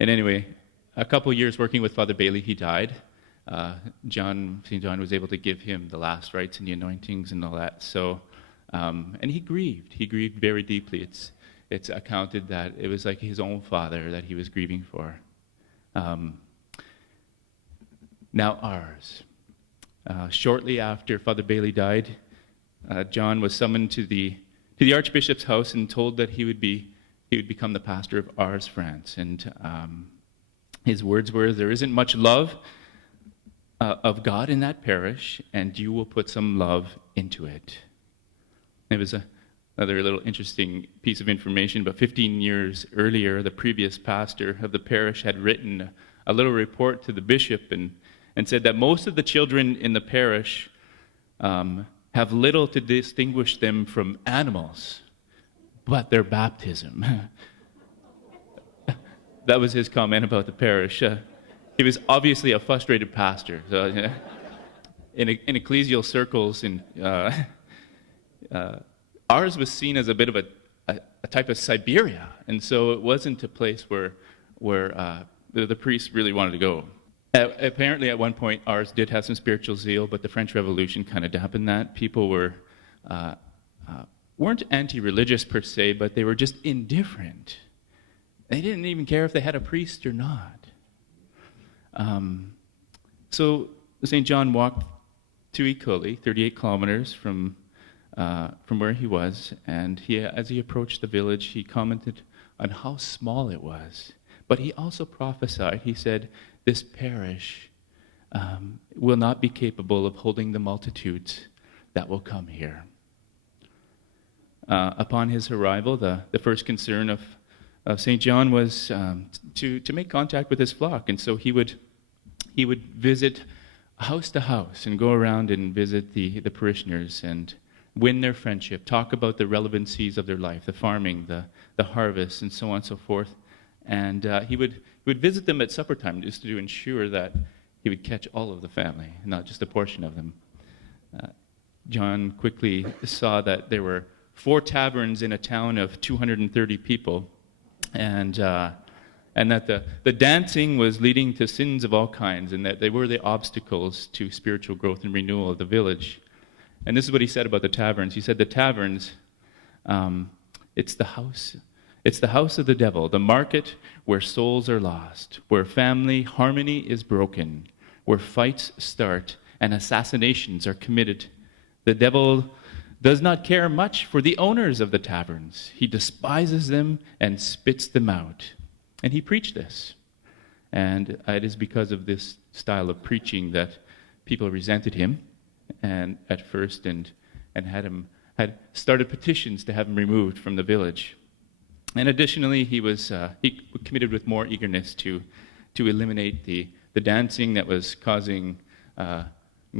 And anyway, a couple years working with Father Bailey, he died. St. John was able to give him the last rites and the anointings and all that. So, and he grieved. He grieved very deeply. It's accounted that it was like his own father that he was grieving for. Now Ars. Shortly after Father Bailey died, John was summoned to the Archbishop's house and told that he would become the pastor of Ars, France. And his words were, "There isn't much love of God in that parish, and you will put some love into it." It was another little interesting piece of information, but 15 years earlier, the previous pastor of the parish had written a little report to the bishop and said that most of the children in the parish have little to distinguish them from animals, but their baptism. That was his comment about the parish. He was obviously a frustrated pastor. So, in ecclesial circles, Ars was seen as a bit of a type of Siberia, and so it wasn't a place where the priests really wanted to go. Apparently, at one point, Ars did have some spiritual zeal, but the French Revolution kind of dampened that. People weren't anti-religious per se, but they were just indifferent. They didn't even care if they had a priest or not. So St. John walked to École, 38 kilometers from where he was, and as he approached the village, he commented on how small it was. But he also prophesied. He said, "This parish will not be capable of holding the multitudes that will come here." Upon his arrival, the first concern of St. John was to make contact with his flock, and so he would visit house to house and go around and visit the parishioners and win their friendship, talk about the relevancies of their life, the farming, the harvest, and so on and so forth. And he would visit them at supper time just to ensure that he would catch all of the family, not just a portion of them. John quickly saw that there were 4 taverns in a town of 230 people, and that the dancing was leading to sins of all kinds, and that they were the obstacles to spiritual growth and renewal of the village. And this is what he said about the taverns. He said, "The taverns, it's the house of the devil, the market where souls are lost, where family harmony is broken, where fights start and assassinations are committed. The devil does not care much for the owners of the taverns. He despises them and spits them out." And he preached this. And it is because of this style of preaching that people resented him at first and had started petitions to have him removed from the village. And additionally, he committed with more eagerness to eliminate the dancing that was causing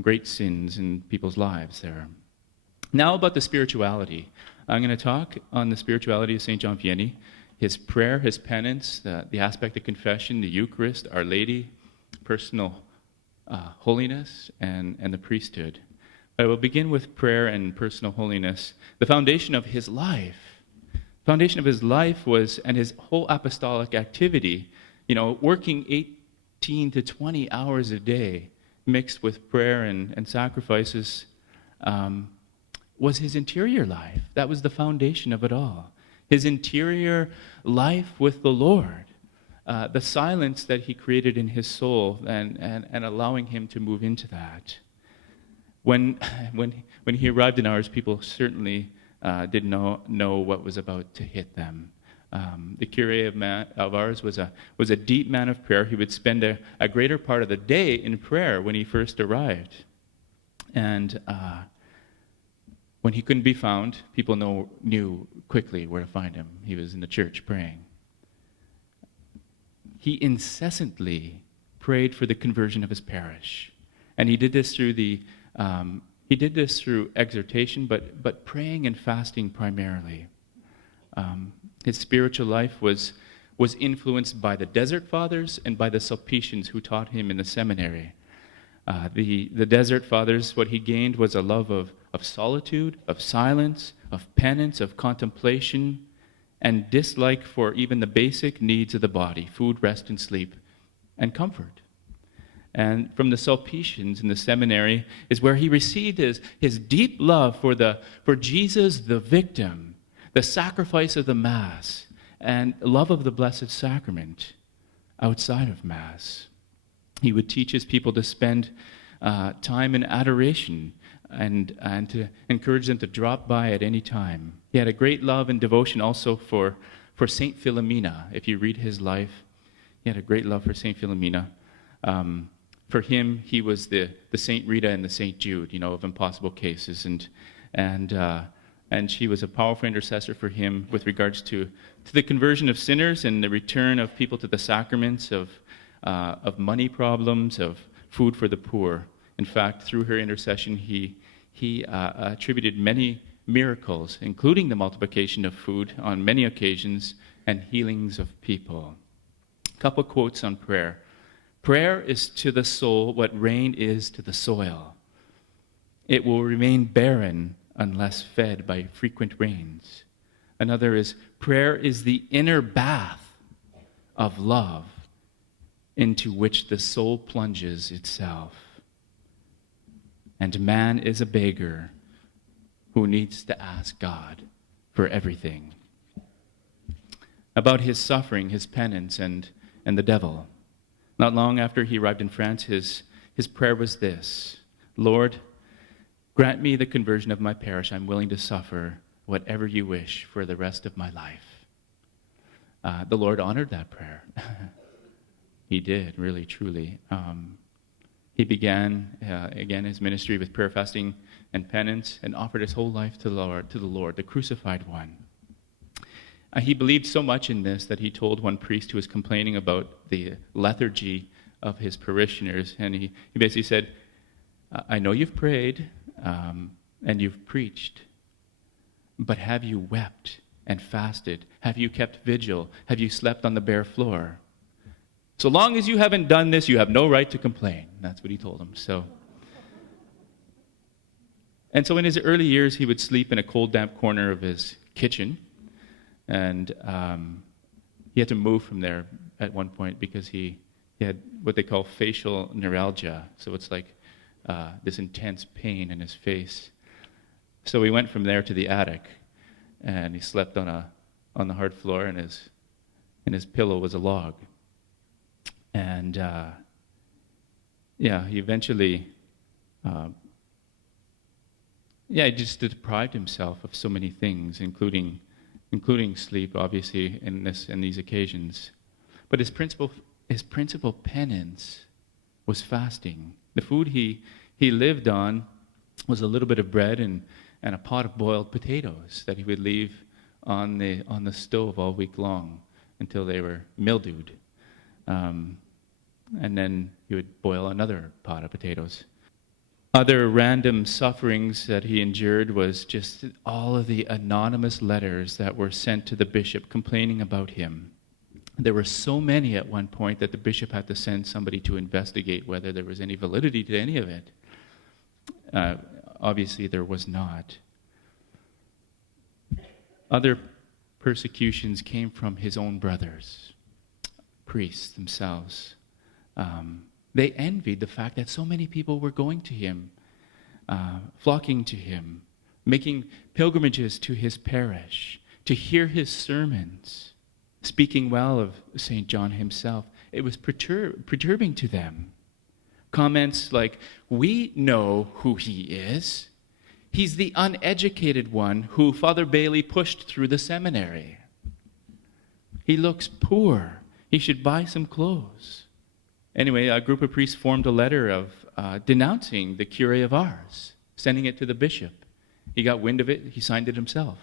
great sins in people's lives there. Now about the spirituality. I'm going to talk on the spirituality of St. John Vianney, his prayer, his penance, the aspect of confession, the Eucharist, Our Lady, personal holiness, and the priesthood. I will begin with prayer and personal holiness. The foundation of his life was, and his whole apostolic activity, working 18 to 20 hours a day, mixed with prayer and sacrifices, was his interior life. That was the foundation of it all. His interior life with the Lord, the silence that he created in his soul, and allowing him to move into that. When he arrived in Ars, people certainly didn't know what was about to hit them. The Curé of Ars was a deep man of prayer. He would spend a greater part of the day in prayer when he first arrived. And when he couldn't be found, people knew quickly where to find him. He was in the church praying. He incessantly prayed for the conversion of his parish, and he did this through exhortation, but praying and fasting primarily. His spiritual life was influenced by the Desert Fathers and by the Sulpicians who taught him in the seminary. The Desert Fathers, what he gained was a love of solitude, of silence, of penance, of contemplation, and dislike for even the basic needs of the body, food, rest, and sleep, and comfort. And from the Sulpicians in the seminary is where he received his deep love for Jesus, the victim, the sacrifice of the Mass, and love of the Blessed Sacrament outside of Mass. He would teach his people to spend time in adoration and to encourage them to drop by at any time. He had a great love and devotion also for St. Philomena. If you read his life, he had a great love for St. Philomena. For him, he was the St. Rita and the St. Jude, of impossible cases. And she was a powerful intercessor for him with regards to the conversion of sinners and the return of people to the sacraments, of money problems, of food for the poor. In fact, through her intercession, he attributed many miracles, including the multiplication of food on many occasions and healings of people. A couple quotes on prayer. Prayer is to the soul what rain is to the soil. It will remain barren unless fed by frequent rains. Another is, prayer is the inner bath of love into which the soul plunges itself. And man is a beggar who needs to ask God for everything. About his suffering, his penance, and the devil. Not long after he arrived in France, his prayer was this: Lord, grant me the conversion of my parish. I'm willing to suffer whatever you wish for the rest of my life. The Lord honored that prayer. He did, really, truly. He began, again, his ministry with prayer, fasting, and penance, and offered his whole life to the Lord, the crucified one. He believed so much in this that he told one priest who was complaining about the lethargy of his parishioners, and he basically said, I know you've prayed and you've preached, but have you wept and fasted? Have you kept vigil? Have you slept on the bare floor? So long as you haven't done this, you have no right to complain. That's what he told him. So in his early years, he would sleep in a cold, damp corner of his kitchen. And he had to move from there at one point because he had what they call facial neuralgia. So it's like this intense pain in his face. So he went from there to the attic, and he slept on the hard floor, and his pillow was a log. And he eventually, he just deprived himself of so many things, including sleep, obviously, in these occasions. But his principal penance was fasting. The food he lived on was a little bit of bread and a pot of boiled potatoes that he would leave on the stove all week long until they were mildewed. And then he would boil another pot of potatoes. Other random sufferings that he endured was just all of the anonymous letters that were sent to the bishop complaining about him. There were so many at one point that the bishop had to send somebody to investigate whether there was any validity to any of it. Obviously, there was not. Other persecutions came from his own brothers, priests themselves. They envied the fact that so many people were going to him, flocking to him, making pilgrimages to his parish, to hear his sermons, speaking well of St. John himself. It was perturbing to them. Comments like, we know who he is. He's the uneducated one who Father Bailey pushed through the seminary. He looks poor. He should buy some clothes. Anyway, a group of priests formed a letter of denouncing the Curé of Ars, sending it to the bishop. He got wind of it. He signed it himself.